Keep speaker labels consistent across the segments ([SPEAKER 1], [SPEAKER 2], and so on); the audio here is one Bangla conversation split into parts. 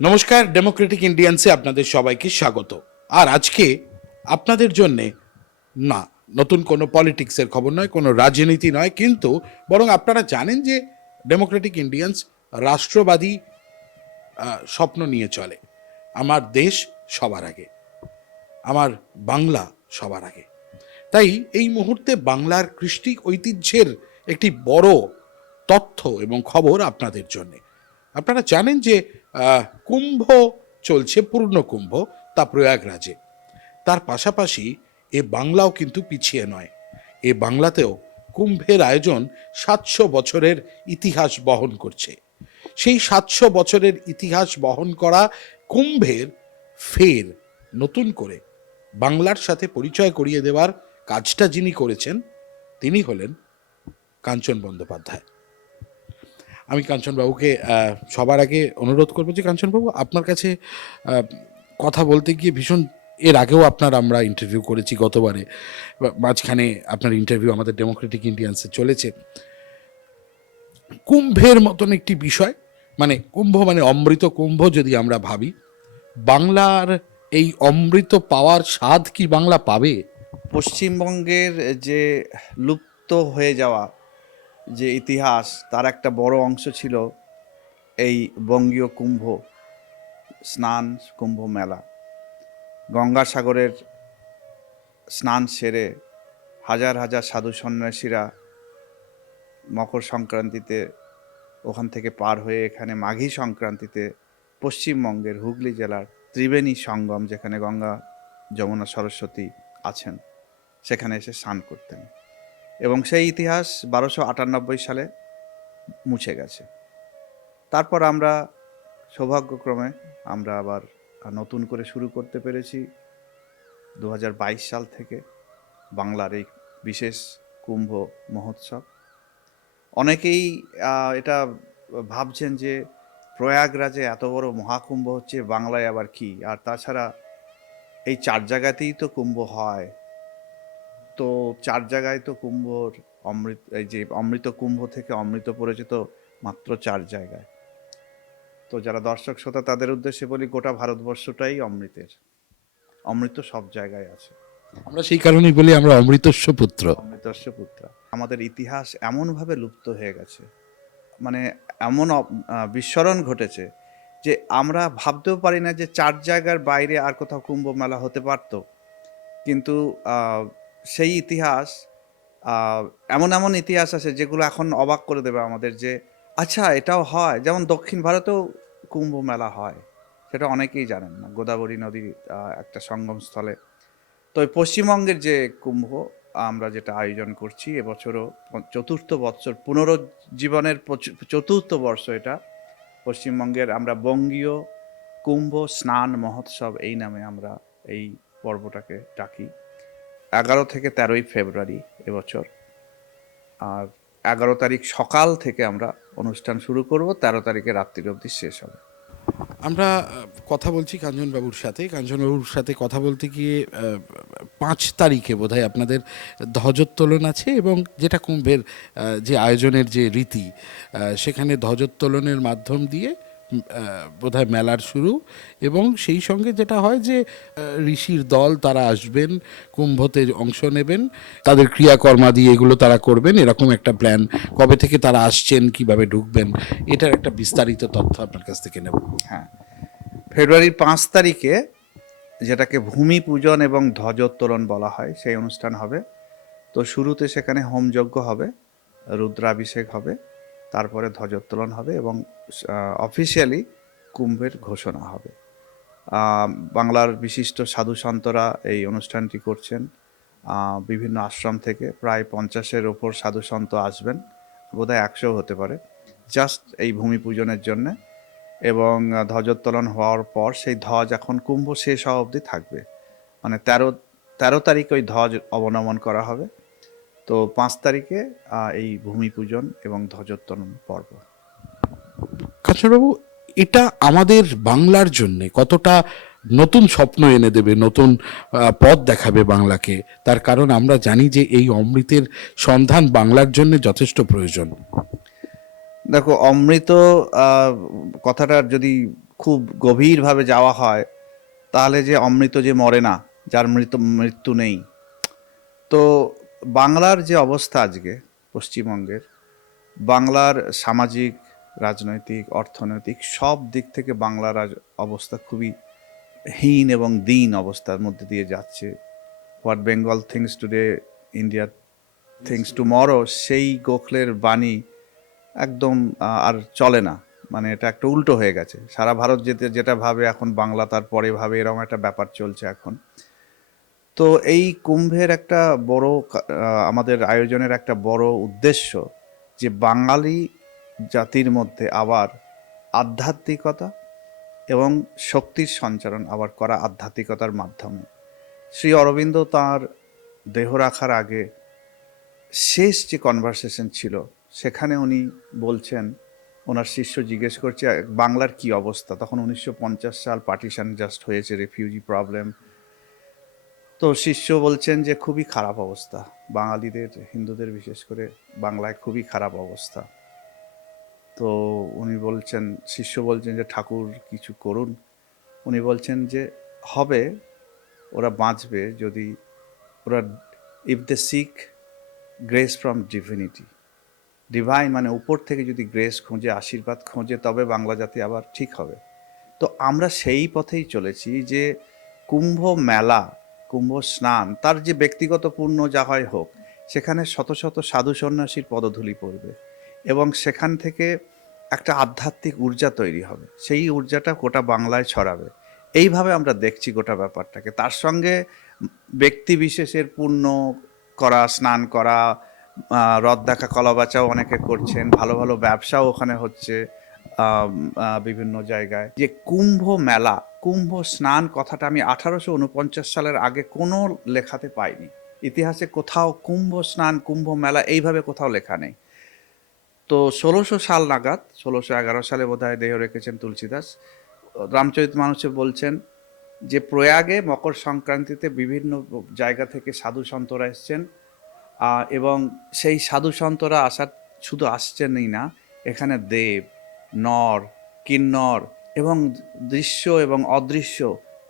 [SPEAKER 1] নমস্কার ডেমোক্রেটিক ইন্ডিয়ান্সে আপনাদের সবাইকে স্বাগত। আর আজকে আপনাদের জন্যে, না, নতুন কোনো পলিটিক্সের খবর নয়, কোনো রাজনীতি নয়, কিন্তু বরং আপনারা জানেন যে ডেমোক্রেটিক ইন্ডিয়ান্স রাষ্ট্রবাদী স্বপ্ন নিয়ে চলে। আমার দেশ সবার আগে, আমার বাংলা সবার আগে। তাই এই মুহূর্তে বাংলার কৃষ্টি ঐতিহ্যের একটি বড় তথ্য এবং খবর আপনাদের জন্যে। আপনারা জানেন যে কুম্ভ চলছে পূর্ণ কুম্ভ, তা প্রয়াগরাজে। তার পাশাপাশি এ বাংলাও কিন্তু পিছিয়ে নয়। এ বাংলাতেও কুম্ভের আয়োজন সাতশো বছরের ইতিহাস বহন করছে। সেই সাতশো বছরের ইতিহাস বহন করা কুম্ভের ফের নতুন করে বাংলার সাথে পরিচয় করিয়ে দেওয়ার কাজটা যিনি করেছেন, তিনি হলেন কাঞ্চন বন্দ্যোপাধ্যায়। আমি কাঞ্চনবাবুকে সবার আগে অনুরোধ করব যে, কাঞ্চনবাবু, আপনার কাছে কথা বলতে গিয়ে ভীষণ, এর আগেও আপনার আমরা ইন্টারভিউ করেছি গতবারে। মাঝখানে আপনার ইন্টারভিউ আমাদের ডেমোক্রেটিক ইন্ডিয়ান্সে চলেছে। কুম্ভের মতন একটি বিষয় মানে কুম্ভ মানে অমৃত কুম্ভ যদি আমরা ভাবি, বাংলার এই অমৃত পাওয়ার স্বাদ কি বাংলা পাবে?
[SPEAKER 2] পশ্চিমবঙ্গের যে লুপ্ত হয়ে যাওয়া যে ইতিহাস, তার একটা বড় অংশ ছিল এই বঙ্গীয় কুম্ভ, স্নান কুম্ভ মেলা। গঙ্গাসাগরের স্নান সেরে হাজার হাজার সাধু সন্ন্যাসীরা মকর সংক্রান্তিতে ওখান থেকে পার হয়ে এখানে মাঘী সংক্রান্তিতে পশ্চিমবঙ্গের হুগলি জেলার ত্রিবেণী সঙ্গম, যেখানে গঙ্গা, যমুনা, সরস্বতী আছেন, সেখানে এসে স্নান করতেন। এবং সেই ইতিহাস বারোশো আটানব্বই সালে মুছে গেছে। তারপর আমরা সৌভাগ্যক্রমে আমরা আবার নতুন করে শুরু করতে পেরেছি দু হাজার বাইশ সাল থেকে বাংলার এই বিশেষ কুম্ভ মহোৎসব। অনেকেই এটা ভাবছেন যে প্রয়াগরাজে এত বড় মহাকুম্ভ হচ্ছে, বাংলায় আবার কি? আর তাছাড়া এই চার জায়গাতেই তো কুম্ভ হয়। তো চার জায়গায় তো কুম্ভর অমৃত এই যে অমৃত কুম্ভ থেকে অমৃত পড়েছে তো মাত্র চার জায়গায়। তো যারা দর্শক শ্রোতা তাদের উদ্দেশ্যে বলি গোটা ভারতবর্ষটাই অমৃতের। অমৃত সব জায়গায় আছে।
[SPEAKER 1] আমরা সেই কারণেই বলি আমরা অমৃতস্ব পুত্র।
[SPEAKER 2] অমৃতস্য পুত্র। আমাদের ইতিহাস এমনভাবে লুপ্ত হয়ে গেছে। মানে এমন বিস্মরণ ঘটেছে যে আমরা ভাবতেও পারি না যে চার জায়গার বাইরে আর কোথাও কুম্ভ মেলা হতে পারত। কিন্তু সেই ইতিহাস এমন এমন ইতিহাস আছে যেগুলো এখন অবাক করে দেবে আমাদের যে আচ্ছা এটাও হয়। যেমন দক্ষিণ ভারতেও কুম্ভ মেলা হয়। সেটা অনেকেই জানেন না। গোদাবরী নদীর একটা সঙ্গমস্থলে। তো পশ্চিমবঙ্গের যে কুম্ভ, আমরা যেটা আয়োজন করছি, এবছরও চতুর্থ বৎসর পুনরুজ্জীবনের চতুর্থ বর্ষ এটা। পশ্চিমবঙ্গের আমরা বঙ্গীয় কুম্ভ স্নান মহোৎসব এই নামে আমরা এই পর্বটাকে ডাকি। এগারো থেকে তেরোই ফেব্রুয়ারি এবছর। আর এগারো তারিখ সকাল থেকে আমরা অনুষ্ঠান শুরু করব, তেরো তারিখে রাত্রির অবধি শেষ হবে।
[SPEAKER 1] আমরা কথা বলছি কাঞ্চনবাবুর সাথে। কাঞ্চনবাবুর সাথে কথা বলতে গিয়ে পাঁচ তারিখে বোধহয় আপনাদের ধ্বজোত্তোলন আছে এবং যেটা কুম্ভের যে আয়োজনের যে রীতি সেখানে ধ্বজোত্তোলনের মাধ্যম দিয়ে বোধহয় মেলার শুরু এবং সেই সঙ্গে যেটা হয় যে ঋষির দল তারা আসবেন, কুম্ভতে অংশ নেবেন, তাদের ক্রিয়াকর্মাদি এগুলো তারা করবেন, এরকম একটা প্ল্যান কবে থেকে তারা আসছেন, কীভাবে ঢুকবেন, এটার একটা বিস্তারিত তথ্য আপনার কাছ থেকে নেব।
[SPEAKER 2] হ্যাঁ। ফেব্রুয়ারির পাঁচ তারিখে যেটাকে ভূমি পূজন এবং ধ্বজোত্তোলন বলা হয়, সেই অনুষ্ঠান হবে। তো শুরুতে সেখানে হোমযজ্ঞ হবে, রুদ্রাভিষেক হবে তারপরে ধ্বজোত্তোলন হবে এবং অফিসিয়ালি কুম্ভের ঘোষণা হবে। বাংলার বিশিষ্ট সাধু সন্তরা এই অনুষ্ঠানটি করছেন। বিভিন্ন আশ্রম থেকে প্রায় পঞ্চাশের ওপর সাধু সন্ত আসবেন। বোধহয় একশো হতে পারে। জাস্ট এই ভূমি পূজনের জন্যে। এবং ধ্বজোত্তোলন হওয়ার পর সেই ধ্বজ এখন কুম্ভ শেষ হওয়া অবধি থাকবে। মানে তেরো তেরো তারিখ ওই ধ্বজ অবনমন করা হবে। তো পাঁচ তারিখে এই ভূমি পূজন এবং ধ্বজোত্তোলন পর্ব।
[SPEAKER 1] কাঞ্চনবাবু এটা আমাদের বাংলার জন্য কতটা নতুন স্বপ্ন এনে দেবে নতুন পথ দেখাবে বাংলাকে। তার কারণ আমরা জানি যে এই অমৃতের সন্ধান বাংলার জন্য যথেষ্ট প্রয়োজন।
[SPEAKER 2] দেখো অমৃত কথাটার যদি খুব গভীরভাবে যাওয়া হয় তাহলে যে অমৃত যে মরে না যার মৃত মৃত্যু নেই। তো বাংলার যে অবস্থা আজকে, পশ্চিমবঙ্গের, বাংলার সামাজিক, রাজনৈতিক, অর্থনৈতিক সব দিক থেকে বাংলার অবস্থা খুবই হীন এবং দীন অবস্থার মধ্যে দিয়ে যাচ্ছে। What Bengal thinks today India thinks tomorrow সেই গোখলের বাণী একদম আর চলে না। মানে এটা একটা উল্টো হয়ে গেছে। সারা ভারত যেতে, যেটা ভাবে এখন, বাংলা তার পরে ভাবে, এরকম একটা ব্যাপার চলছে এখন। তো এই কুম্ভের একটা বড় আমাদের আয়োজনের একটা বড় উদ্দেশ্য যে বাঙালি জাতির মধ্যে আবার আধ্যাত্মিকতা এবং শক্তির সঞ্চারণ আবার করা আধ্যাত্মিকতার মাধ্যমে। শ্রী অরবিন্দ তার দেহ রাখার আগে শেষ যে কনভারসেশন ছিল, সেখানে উনি বলছেন, ওনার শিষ্য জিজ্ঞেস করছে, বাংলার কি অবস্থা? তখন উনিশশো পঞ্চাশ সাল পার্টিশন জাস্ট হয়েছে রেফিউজি প্রবলেম তো শিষ্য বলছেন যে খুবই খারাপ অবস্থা। বাঙালিদের, হিন্দুদের বিশেষ করে বাংলায় খুবই খারাপ অবস্থা। তো উনি বলছেন, শিষ্য বলছেন যে ঠাকুর কিছু করুন। উনি বলছেন যে হবে, ওরা বাঁচবে যদি ওরা if they seek grace from divinity divine মানে উপর থেকে যদি গ্রেস খোঁজে, আশীর্বাদ খোঁজে, তবে বাংলা জাতি আবার ঠিক হবে। তো আমরা সেই পথেই চলেছি যে কুম্ভ মেলা কুম্ভ স্নান, তার যে ব্যক্তিগত পূর্ণ যা হয় হোক, সেখানে শত শত সাধু সন্ন্যাসীর পদধূলি পড়বে এবং সেখান থেকে একটা আধ্যাত্মিক ঊর্জা তৈরি হবে। সেই ঊর্জাটা গোটা বাংলায় ছড়াবে। এইভাবে আমরা দেখছি গোটা ব্যাপারটাকে। তার সঙ্গে ব্যক্তি বিশেষের পূর্ণ করা, স্নান করা রথ দেখা কলাবাচাও অনেকে করছেন, ভালো ভালো ব্যবসাও ওখানে হচ্ছে বিভিন্ন জায়গায়। যে কুম্ভ মেলা কুম্ভ স্নান কথাটা আমি আঠারোশো উনপঞ্চাশ সালের আগে কোনো লেখাতে পাইনি। ইতিহাসে কোথাও কুম্ভ স্নান, কুম্ভ মেলা এইভাবে কোথাও লেখা নেই। তো ষোলোশো সাল নাগাদ, ষোলোশো এগারো সালে বোধহয় দেহ রেখেছেন তুলসীদাস, রামচরিত মানুষে বলছেন যে প্রয়াগে মকর সংক্রান্তিতে বিভিন্ন জায়গা থেকে সাধু সন্তরা এসছেন এবং সেই সাধু সন্তরা আসার শুধু আসছেনই না, এখানে দেব, নর, কিন্নর এবং দৃশ্য এবং অদৃশ্য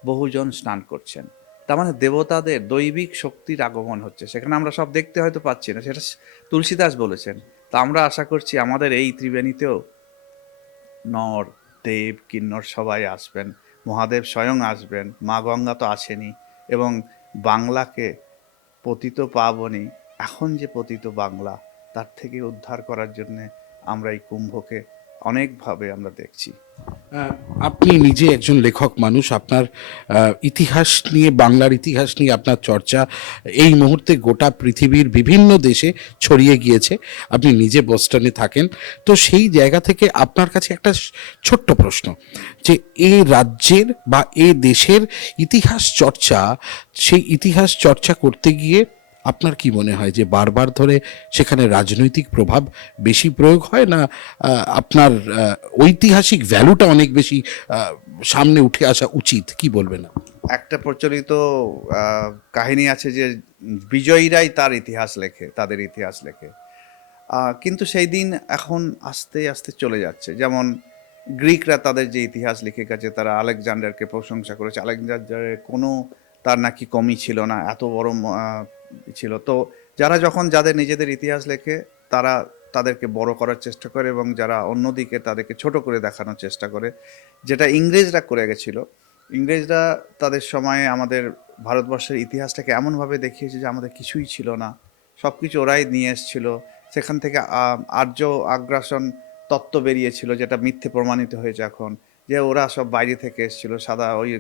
[SPEAKER 2] বহুজন স্নান করছেন। তার মানে দেবতাদের দৈবিক শক্তির আগমন হচ্ছে। সেখানে আমরা সব দেখতে হয়তো পাচ্ছি না, সেটা তুলসীদাস বলেছেন। তা আমরা আশা করছি আমাদের এই ত্রিবেণীতেও নর, দেব, কিন্নর সবাই আসবেন। মহাদেব স্বয়ং আসবেন, মা গঙ্গা তো আসেনি এবং বাংলাকে পতিত পাবনি, এখন যে পতিত বাংলা, তার থেকে উদ্ধার করার জন্যে আমরা এই কুম্ভকে অনেকভাবে আমরা দেখছি।
[SPEAKER 1] আপনি নিজে একজন লেখক মানুষ, আপনার ইতিহাস নিয়ে, বাংলার ইতিহাস নিয়ে আপনার চর্চা এই মুহূর্তে গোটা পৃথিবীর বিভিন্ন দেশে ছড়িয়ে গিয়েছে। আপনি নিজে বোস্টনে থাকেন। তো সেই জায়গা থেকে আপনার কাছে একটা ছোট্ট প্রশ্ন, যে এই রাজ্যের বা এই দেশের ইতিহাস চর্চা, সেই ইতিহাস চর্চা করতে গিয়ে আপনার কি মনে হয় যে বারবার ধরে সেখানে রাজনৈতিক প্রভাব বেশি প্রয়োগ হয় না আপনার ঐতিহাসিক ভ্যালুটা অনেক বেশি সামনে উঠে আসা উচিত? কি বলবেন?
[SPEAKER 2] একটা প্রচলিত কাহিনী আছে যে বিজয়ীরাই তার ইতিহাস লেখে, তাদের ইতিহাস লেখে। কিন্তু সেই দিন এখন আস্তে আস্তে চলে যাচ্ছে। যেমন গ্রিকরা তাদের যে ইতিহাস লিখে গেছে, তারা আলেকজান্ডারকে প্রশংসা করেছে। আলেকজান্ডারের কোনো তার নাকি কমই ছিল না। এত বড় ছিল। তো যারা যখন যাদের নিজেদের ইতিহাস লেখে, তারা তাদেরকে বড় করার চেষ্টা করে এবং যারা অন্যদিকে তাদেরকে ছোট করে দেখানোর চেষ্টা করে, যেটা ইংরেজরা করে গেছিল। ইংরেজরা তাদের সময়ে আমাদের ভারতবর্ষের ইতিহাসটাকে এমনভাবে দেখিয়েছে যে আমাদের কিছুই ছিল না। সব কিছু ওরাই নিয়ে এসেছিল। সেখান থেকে আর্য আগ্রাসন তত্ত্ব বেরিয়েছিল, যেটা মিথ্যে প্রমাণিত হয়েছে এখন। যে ওরা সব বাইরে থেকে এসেছিল, সাদা ওই,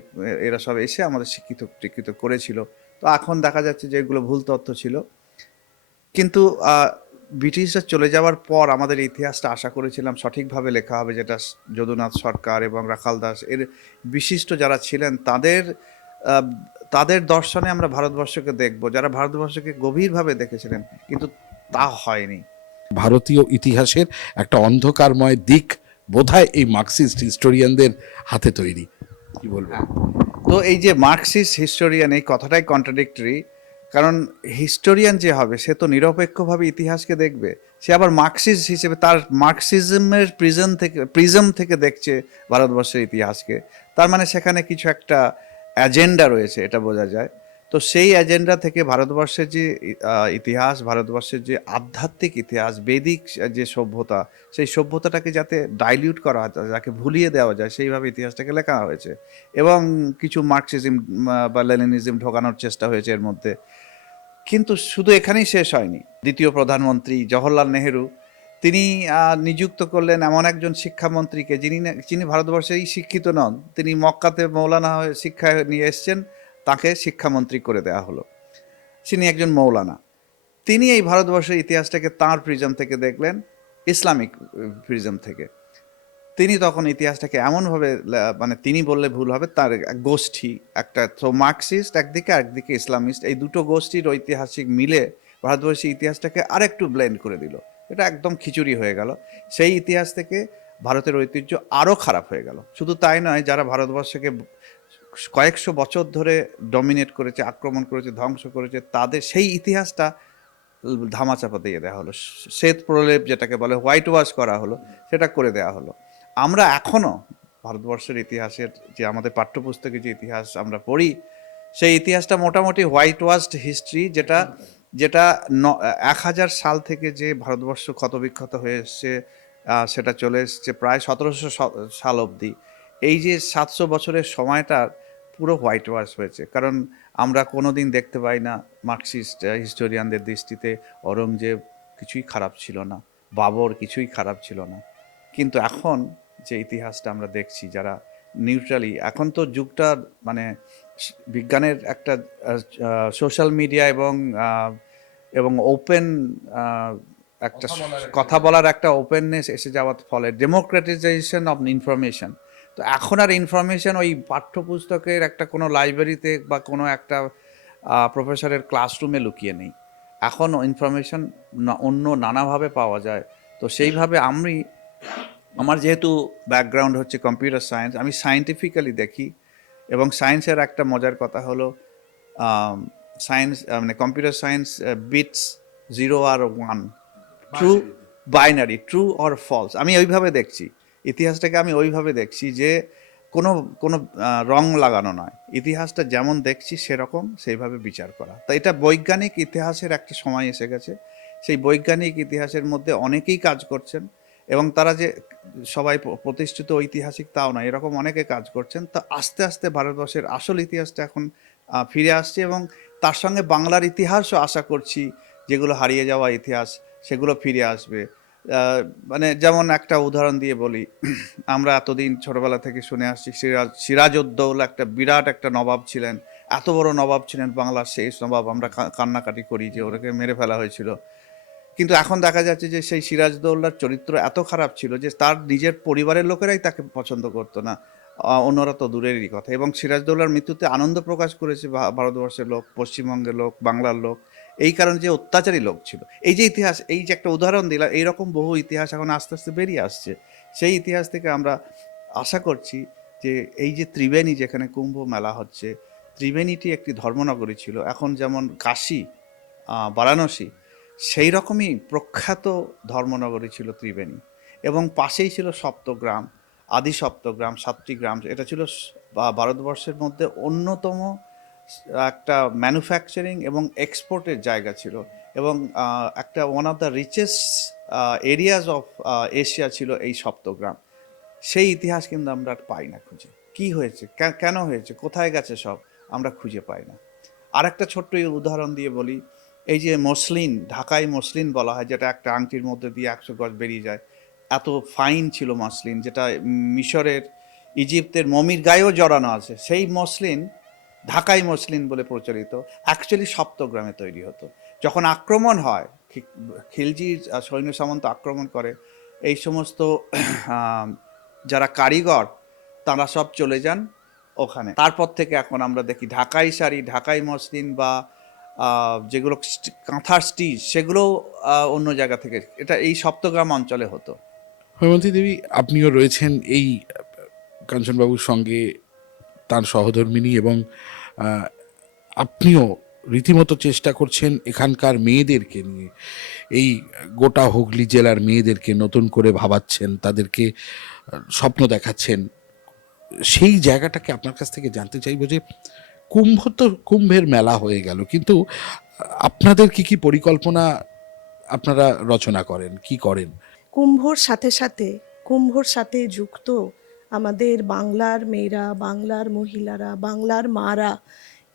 [SPEAKER 2] এরা সব এসে আমাদের শিক্ষিত টিক্ষিত করেছিল। তো এখন দেখা যাচ্ছে যে এগুলো ভুল তথ্য ছিল। কিন্তু ব্রিটিশরা চলে যাওয়ার পর আমাদের ইতিহাসটা আশা করেছিলাম সঠিকভাবে লেখা হবে যেটা যদুনাথ সরকার এবং রাখাল দাস এর বিশিষ্ট যারা ছিলেন তাদের তাদের দর্শনে আমরা ভারতবর্ষকে দেখব। যারা ভারতবর্ষকে গভীরভাবে দেখেছিলেন কিন্তু তা হয়নি।
[SPEAKER 1] ভারতীয় ইতিহাসের একটা অন্ধকারময় দিক বোধহয় এই মার্কসিস্ট হিস্টোরিয়ানদের হাতে তৈরি। কি বলবেন
[SPEAKER 2] তো এই যে মার্কসিস্ট হিস্টোরিয়ান এই কথাটাই কন্ট্রাডিক্টরি কারণ হিস্টোরিয়ান যে হবে, সে তো নিরপেক্ষভাবে ইতিহাসকে দেখবে। সে আবার মার্কসিস হিসেবে তার মার্কসিজমের প্রিজম থেকে প্রিজম থেকে দেখছে ভারতবর্ষের ইতিহাসকে। তার মানে সেখানে কিছু একটা অ্যাজেন্ডা রয়েছে, এটা বোঝা যায়। তো সেই এজেন্ডা থেকে ভারতবর্ষের যে ইতিহাস, ভারতবর্ষের যে আধ্যাত্মিক ইতিহাস, বেদিক যে সভ্যতা, সেই সভ্যতাটাকে যাতে ডাইলিউট করা হয়, যাকে ভুলিয়ে দেওয়া যায়, সেইভাবে ইতিহাসটাকে লেখা হয়েছে। এবং কিছু মার্কসিজম বা লেনিনিজম ঢোকানোর চেষ্টা হয়েছে এর মধ্যে। কিন্তু শুধু এখানেই শেষ হয়নি। দ্বিতীয় প্রধানমন্ত্রী জওহরলাল নেহেরু, তিনি নিযুক্ত করলেন এমন একজন শিক্ষামন্ত্রীকে যিনি যিনি ভারতবর্ষেই শিক্ষিত নন। তিনি মক্কাতে মৌলানা হয়ে শিক্ষা নিয়ে এসছেন। তাকে শিক্ষামন্ত্রী করে দেওয়া হলো। তিনি একজন মৌলানা। তিনি এই ভারতবর্ষের ইতিহাসটাকে তাঁর প্রিজম থেকে দেখলেন, ইসলামিক প্রিজম থেকে। তিনি তখন ইতিহাসটাকে এমনভাবে মানে তিনি বললে ভুল হবে, তার গোষ্ঠী, একটা তো মার্কসিস্ট, একদিকে একদিকে ইসলামিস্ট, এই দুটো গোষ্ঠীর ঐতিহাসিক মিলে ভারতবর্ষের ইতিহাসটাকে আরেকটু ব্লেন্ড করে দিল। এটা একদম খিচুড়ি হয়ে গেল। সেই ইতিহাস থেকে ভারতের ঐতিহ্য আরও খারাপ হয়ে গেল। শুধু তাই নয়, যারা ভারতবর্ষকে কয়েকশো বছর ধরে ডমিনেট করেছে, আক্রমণ করেছে, ধ্বংস করেছে, তাদের সেই ইতিহাসটা ধামাচাপা দিয়ে দেওয়া হলো। শ্বেত প্রলেপ যেটাকে বলে হোয়াইট ওয়াশ করা হলো, সেটা করে দেওয়া হলো। আমরা এখনও ভারতবর্ষের ইতিহাসের যে আমাদের পাঠ্যপুস্তকে যে ইতিহাস আমরা পড়ি, সেই ইতিহাসটা মোটামুটি হোয়াইট ওয়াশড হিস্ট্রি যেটা যেটা ন- এক হাজার সাল থেকে যে ভারতবর্ষ ক্ষতবিক্ষত হয়ে এসছে সেটা চলে এসছে প্রায় সতেরোশো সাল অবধি। এই যে সাতশো বছরের সময়টা পুরো হোয়াইট ওয়াশ হয়েছে। কারণ আমরা কোনো দিন দেখতে পাই না মার্কসিস্ট হিস্টোরিয়ানদের দৃষ্টিতে অরঙ্গজেব কিছুই খারাপ ছিল না বাবর কিছুই খারাপ ছিল না। কিন্তু এখন যে ইতিহাসটা আমরা দেখছি যারা নিউট্রালি এখন তো যুগটা মানে বিজ্ঞানের একটা সোশ্যাল মিডিয়া এবং এবং ওপেন একটা
[SPEAKER 1] কথা বলার একটা-
[SPEAKER 2] কথা বলার একটা ওপেননেস এসে যাওয়ার ফলে ডেমোক্রেটাইজেশন অফ ইনফরমেশন তো এখন আর ইনফরমেশন ওই পাঠ্যপুস্তকের একটা কোনো লাইব্রেরিতে বা কোনো একটা প্রফেসরের ক্লাসরুমে লুকিয়ে নেই। এখন ইনফরমেশন অন্য নানাভাবে পাওয়া যায়। তো সেইভাবে আমি আমার যেহেতু ব্যাকগ্রাউন্ড হচ্ছে কম্পিউটার সায়েন্স আমি সায়েন্টিফিক্যালি দেখি এবং সায়েন্সের একটা মজার কথা হলো সায়েন্স মানে computer science bits zero R one true binary true or false আমি ওইভাবে দেখছি। ইতিহাসটাকে আমি ওইভাবে দেখছি যে কোনো কোনো রং লাগানো নয়। ইতিহাসটা যেমন দেখছি সেরকম সেইভাবে বিচার করা। তা এটা বৈজ্ঞানিক ইতিহাসের একটা সময় এসে গেছে। সেই বৈজ্ঞানিক ইতিহাসের মধ্যে অনেকেই কাজ করছেন এবং তারা যে সবাই প্রতিষ্ঠিত ঐতিহাসিক তাও নয়, এরকম অনেকে কাজ করছেন। তো আস্তে আস্তে ভারতবর্ষের আসল ইতিহাসটা এখন ফিরে আসছে এবং তার সঙ্গে বাংলার ইতিহাসও আশা করছি যেগুলো হারিয়ে যাওয়া ইতিহাস সেগুলো ফিরে আসবে। মানে যেমন একটা উদাহরণ দিয়ে বলি, আমরা এতদিন ছোটবেলা থেকে শুনে আসছি, সিরাজ, সিরাজউদ্দৌলা একটা বিরাট একটা নবাব ছিলেন, এত বড় নবাব ছিলেন, বাংলার শেষ নবাব, আমরা কান্নাকাটি করি যে ওটাকে মেরে ফেলা হয়েছিল। কিন্তু এখন দেখা যাচ্ছে যে সেই সিরাজদৌল্লার চরিত্র এত খারাপ ছিল যে তার নিজের পরিবারের লোকেরাই তাকে পছন্দ করতো না। অন্যরা তো দূরেরই কথা। এবং সিরাজদৌল্লার মৃত্যুতে আনন্দ প্রকাশ করেছে ভারতবর্ষের লোক, পশ্চিমবঙ্গের লোক, বাংলার লোক। এই কারণে যে অত্যাচারী লোক ছিল। এই যে ইতিহাস, এই যে একটা উদাহরণ দিলাম, এইরকম বহু ইতিহাস এখন আস্তে আস্তে বেরিয়ে আসছে। সেই ইতিহাস থেকে আমরা আশা করছি যে এই যে ত্রিবেণী যেখানে কুম্ভ মেলা হচ্ছে, ত্রিবেণীটি একটি ধর্মনগরী ছিল। এখন যেমন কাশী বারাণসী সেই রকমই প্রখ্যাত ধর্মনগরী ছিল ত্রিবেণী। এবং পাশেই ছিল সপ্তগ্রাম আদি সপ্তগ্রাম সাতটি গ্রাম, এটা ছিল ভারতবর্ষের মধ্যে অন্যতম একটা ম্যানুফ্যাকচারিং এবং এক্সপোর্টের জায়গা ছিল এবং একটা one of the richest areas of Asia ছিল এই সপ্তগ্রাম। সেই ইতিহাস কিন্তু আমরা পাই না খুঁজে। কি হয়েছে? কেন হয়েছে? কোথায় গেছে সব আমরা খুঁজে পাই না। আর একটা ছোট্ট উদাহরণ দিয়ে বলি, এই যে মসলিন, ঢাকায় মসলিন বলা হয়, যেটা একটা আংটির মধ্যে দিয়ে একশো গজ বেরিয়ে যায়, এত ফাইন ছিল মসলিন, যেটা মিশরের, ইজিপ্তের মমির গায়েও জড়ানো আছে। সেই মসলিন ঢাকাই মসলিন বলে প্রচলিত। অ্যাকচুয়ালি সপ্তগ্রামে তৈরি হতো। যখন আক্রমণ হয় খিলজির সৈন্য সামন্ত আক্রমণ করে, এই সমস্ত যারা কারিগর, তারা সব চলে যান ওখানে। তারপর থেকে এখন আমরা দেখি ঢাকাই শাড়ি, ঢাকাই মসলিন বা যেগুলো কাঁথার স্টিচ, সেগুলো অন্য জায়গা থেকে। এটা এই সপ্তগ্রাম অঞ্চলে হতো।
[SPEAKER 1] হৈমন্তী দেবী, আপনিও রয়েছেন এই কাঞ্চনবাবুর সঙ্গে তার সহধর্মিনী এবং আপনিও রীতিমতো চেষ্টা করছেন এখানকার মেয়েদেরকে নিয়ে। এই গোটা হুগলি জেলার মেয়েদেরকে নতুন করে ভাবাচ্ছেন, তাদেরকে স্বপ্ন দেখাচ্ছেন। সেই জায়গাটাকে আপনার কাছ থেকে জানতে চাইব যে কুম্ভ তো কুম্ভের মেলা হয়ে গেল, কিন্তু আপনাদের কি কি পরিকল্পনা আপনারা রচনা করেন, কি করেন?
[SPEAKER 3] কুম্ভর সাথে সাথে, কুম্ভর সাথে যুক্ত আমাদের বাংলার মেয়েরা, বাংলার মহিলারা, বাংলার মারা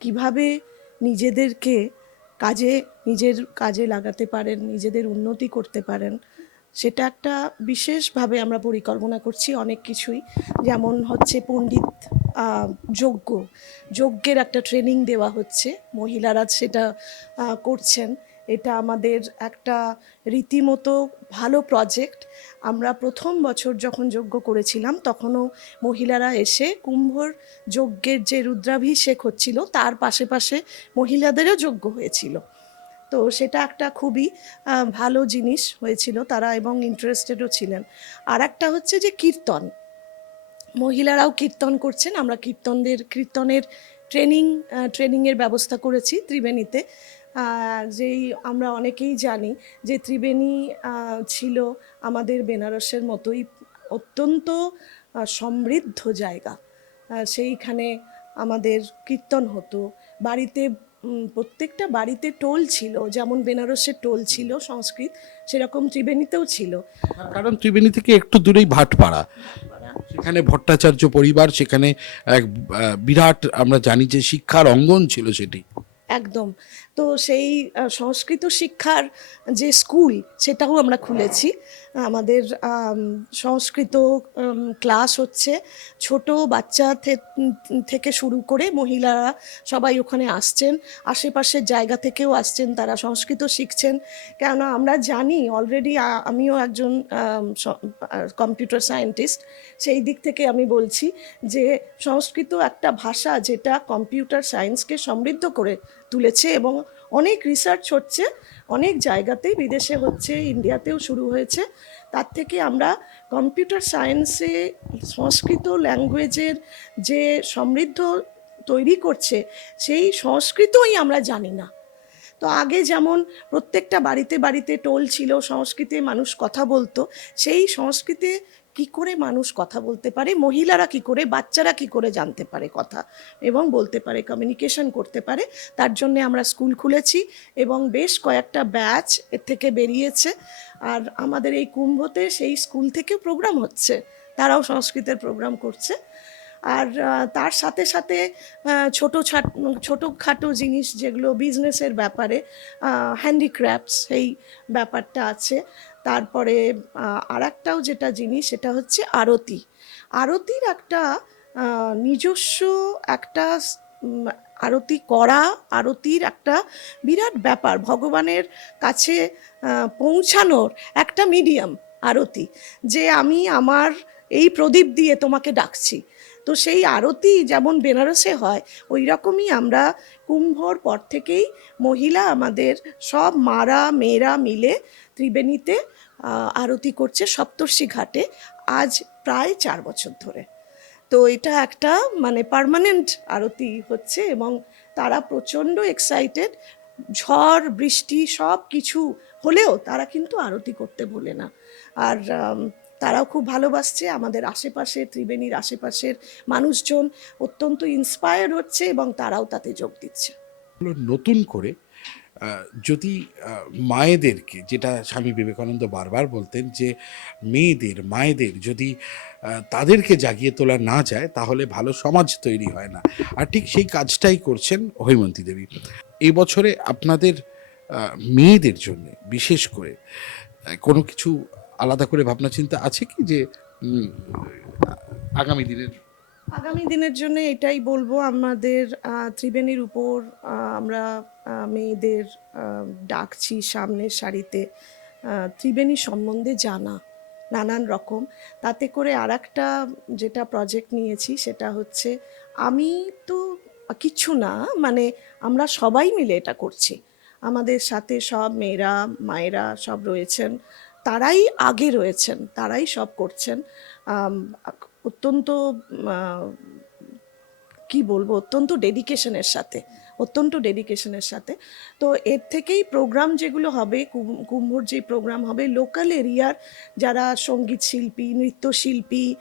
[SPEAKER 3] কীভাবে নিজেদেরকে কাজে, নিজের কাজে লাগাতে পারেন, নিজেদের উন্নতি করতে পারেন, সেটা একটা বিশেষভাবে আমরা পরিকল্পনা করছি অনেক কিছুই। যেমন হচ্ছে পণ্ডিত যজ্ঞ। যজ্ঞের একটা ট্রেনিং দেওয়া হচ্ছে, মহিলারা সেটা করছেন। এটা আমাদের একটা রীতিমতো ভালো প্রজেক্ট আমরা প্রথম বছর যখন যজ্ঞ করেছিলাম, তখনও মহিলারা এসে কুম্ভর যজ্ঞের যে রুদ্রাভিষেক হচ্ছিল, তার পাশে পাশে মহিলাদেরও যজ্ঞ হয়েছিল। তো সেটা একটা খুবই ভালো জিনিস হয়েছিল। তারা এবং ইন্টারেস্টেডও ছিলেন। আর একটা হচ্ছে যে কীর্তন। মহিলারাও কীর্তন করছেন। আমরা কীর্তনদের, কীর্তনের ট্রেনিং ট্রেনিংয়ের ব্যবস্থা করেছি ত্রিবেণীতে। যেই আমরা অনেকেই জানি যে ত্রিবেণী ছিল আমাদের বেনারসের মতোই অত্যন্ত সমৃদ্ধ জায়গা। সেইখানে আমাদের কীর্তন হতো। বাড়িতে প্রত্যেকটা বাড়িতে টোল ছিল, যেমন বেনারসের টোল ছিল সংস্কৃত, সেরকম ত্রিবেণীতেও ছিল।
[SPEAKER 1] কারণ ত্রিবেণী থেকে একটু দূরেই ভাটপাড়া। সেখানে ভট্টাচার্য পরিবার, সেখানে এক বিরাট আমরা জানি যে শিক্ষার অঙ্গন ছিল সেটি।
[SPEAKER 3] একদম। তো সেই সংস্কৃত শিক্ষার যে স্কুল সেটাও আমরা খুলেছি। আমাদের সংস্কৃত ক্লাস হচ্ছে ছোট বাচ্চা থেকে শুরু করে মহিলারা সবাই ওখানে আসছেন। আশেপাশের জায়গা থেকেও আসছেন, তারা সংস্কৃত শিখছেন। কেননা আমরা জানি অলরেডি আমিও একজন কম্পিউটার সায়েন্টিস্ট সেই দিক থেকে আমি বলছি যে সংস্কৃত একটা ভাষা যেটা কম্পিউটার সায়েন্সকে সমৃদ্ধ করে তুলেছে এবং অনেক রিসার্চ হচ্ছে, অনেক জায়গাতেই বিদেশে হচ্ছে, ইন্ডিয়াতেও শুরু হয়েছে। তার থেকে আমরা কম্পিউটার সায়েন্সে সংস্কৃত ল্যাঙ্গুয়েজের যে সমৃদ্ধ তৈরি করছে, সেই সংস্কৃতই আমরা জানি না। তো আগে যেমন প্রত্যেকটা বাড়িতে বাড়িতে টোল ছিল, সংস্কৃতে মানুষ কথা বলতো, সেই সংস্কৃতে কি করে মানুষ কথা বলতে পারে? মহিলারা কি করে? বাচ্চারা কি করে জানতে পারে কথা এবং বলতে পারে কমিউনিকেশন করতে পারে? তার জন্য আমরা স্কুল খুলেছি এবং বেশ কয়েকটা ব্যাচ এর থেকে বেরিয়েছে। আর আমাদের এই কুম্ভতে সেই স্কুল থেকে প্রোগ্রাম হচ্ছে। তারাও সংস্কৃতের প্রোগ্রাম করছে। আর তার সাথে সাথে ছোটো ছাট, ছোটোখাটো জিনিস যেগুলো বিজনেসের ব্যাপারে হ্যান্ডিক্রাফটস সেই ব্যাপারটা আছে। তারপরে আর একটাও যেটা জিনিস সেটা হচ্ছে আরতি। আরতির একটা নিজস্ব একটা আরতি করা, আরতির একটা বিরাট ব্যাপার। ভগবানের কাছে পৌঁছানোর একটা মিডিয়াম আরতি। যে আমি আমার এই প্রদীপ দিয়ে তোমাকে ডাকছি। তো সেই আরতি যেমন বেনারসে হয় ওই রকমই আমরা কুম্ভর পর থেকেই মহিলা আমাদের সব মারা, মেয়েরা মিলে ত্রিবেণীতে আরতি করছে সপ্তর্ষি ঘাটে আজ প্রায় চার বছর ধরে। তো এটা একটা মানে পার্মানেন্ট আরতি হচ্ছে এবং তারা প্রচণ্ড এক্সাইটেড ঝড়, বৃষ্টি সব কিছু হলেও তারা কিন্তু আরতি করতে ভোলে না। আর তারাও খুব ভালোবাসছে আমাদের আশেপাশে, ত্রিবেণীর আশেপাশের মানুষজন অত্যন্ত ইন্সপায়ার্ড হচ্ছে এবং তারাও তাতে যোগ দিচ্ছে।
[SPEAKER 1] নতুন করে যদি মায়েদেরকে, যেটা স্বামী বিবেকানন্দ বারবার বলতেন যে, মেয়েদের, মায়েদের যদি তাদেরকে জাগিয়ে তোলা না যায়, তাহলে ভালো সমাজ তৈরি হয় না। আর ঠিক সেই কাজটাই করছেন হৈমন্তী দেবী। এই বছরে আপনাদের মেয়েদের জন্য বিশেষ করে কোনো কিছু আলাদা করে ভাবনা চিন্তা আছে কি যে আগামী দিনের
[SPEAKER 3] আগামী দিনের জন্য এটাই বলব, আমাদের ত্রিবেণীর উপর আমরা মেয়েদের ডাকছি সামনের সারিতে ত্রিবেণী সম্বন্ধে জানা, নানান রকম। তাতে করে আর একটা যেটা প্রজেক্ট নিয়েছি সেটা হচ্ছে, আমি তো কিছু না মানে আমরা সবাই মিলে এটা করছি। আমাদের সাথে সব মেয়েরা, মায়েরা সব রয়েছেন, তারাই আগে রয়েছেন, তারাই সব করছেন। অত্যন্ত কি বলব, অত্যন্ত ডেডিকেশনের সাথে, অত্যন্ত ডেডিকেশনের সাথে। তো এর থেকেই প্রোগ্রাম যেগুলো হবে, কুম- কুম্ভর যে প্রোগ্রাম হবে লোকাল এরিয়ার যারা সংগীত শিল্পী নৃত্যশিল্পী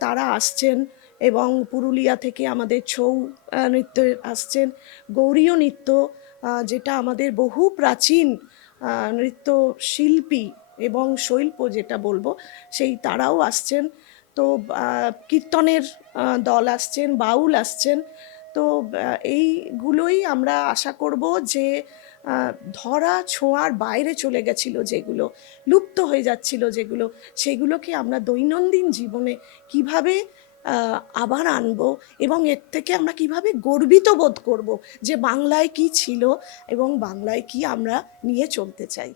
[SPEAKER 3] তারা আসছেন এবং পুরুলিয়া থেকে আমাদের ছৌ নৃত্য আসছেন। গৌরীয় নৃত্য যেটা আমাদের বহু প্রাচীন নৃত্য শিল্পী এবং শৈল্প যেটা বলব, সেই তারাও আসছেন। তো কীর্তনের দল আসছেন, বাউল আসছেন, তো এইগুলোই আমরা আশা করব যে ধরা ছোঁয়ার বাইরে চলে গেছিল যেগুলো, লুপ্ত হয়ে যাচ্ছিল যেগুলো, সেগুলোকে আমরা দৈনন্দিন জীবনে কীভাবে আবার আনব এবং এর থেকে আমরা কীভাবে গর্বিত বোধ করব যে বাংলায় কি ছিল এবং বাংলায় কি আমরা নিয়ে চলতে চাই।